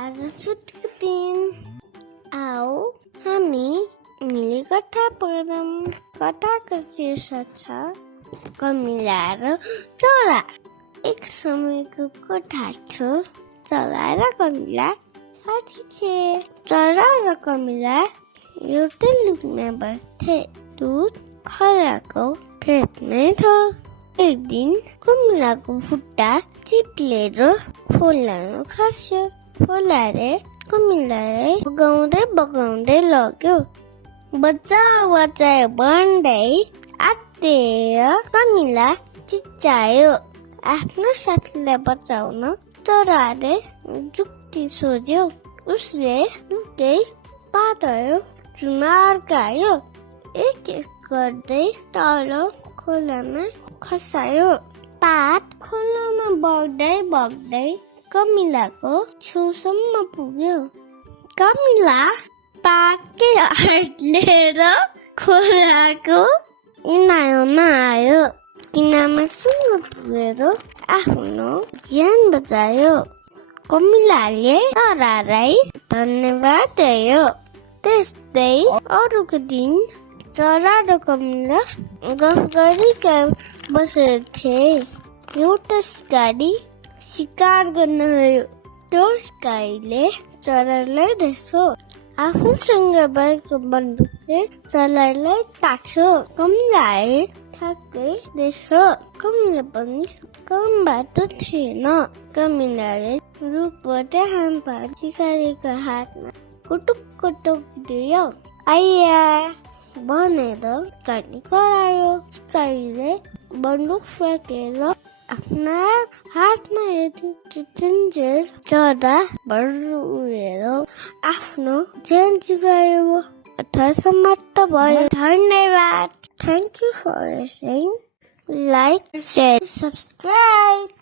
आज छुट्टीको दिन आओ हामी मिली कथा पढौँ। कथाको शीर्षक छ कमिला र चरा। एक समयको कोठा थियो। चरा र कमिला साथी थिए। चरा र कमिला एउटै लुकमा बस्थे। दुध खराको फेदमै थियो। एक दिन कमिलाको खुट्टा चिप्लेर खोलामा खस्यो। खोलाले कमिलालाई बगाउँदै लग्यो। बचाऊ बचाऊ भन्दै आत्तिएर कमिला चिच्चायो। आफ्नो साथीलाई बचाउन चराले जुक्ति सोच्यो। उसले दुधै पातहरू चुमा अड्कायो। एक एक गर्दै तल खोलामा खसायो। पात खोलामा बग्दै कमिलाको छेउसम्म पुग्यो। कमिला पातकै अड्लेर खोलाको किनारमा आयो। किनारासँग पुगेर आफ्नो ज्यान बचायो। कमिलाले चरालाई धन्यवाद दियो। त्यस्तै अरूको दिन चरा र कमिला गफ गरिका बसेर थिए। एउटा सिकारी शिकार गर्न गयो। त्यो सिकारीले चरालाई देख्यो। आफूसँग भएको बन्दुकले चरालाई ताक्यो। कमिलाले ठ्याक्कै देख्यो। कमिला पनि कमबाट थिएन। कमिलाले रुखबाट हाम पारेर सिकारीको हातमा कुटुक्क टोकिदियो। आइया भनेर सिकारी करायो। सिकारीले बन्दुक फ्याँकेर आफ्ना हातमा हेर्दै चरा भर उडेर आफ्नो ज्यान जोगायो। कथा समाप्त भयो। धन्यवाद। Thank you for listening. Like, share, subscribe.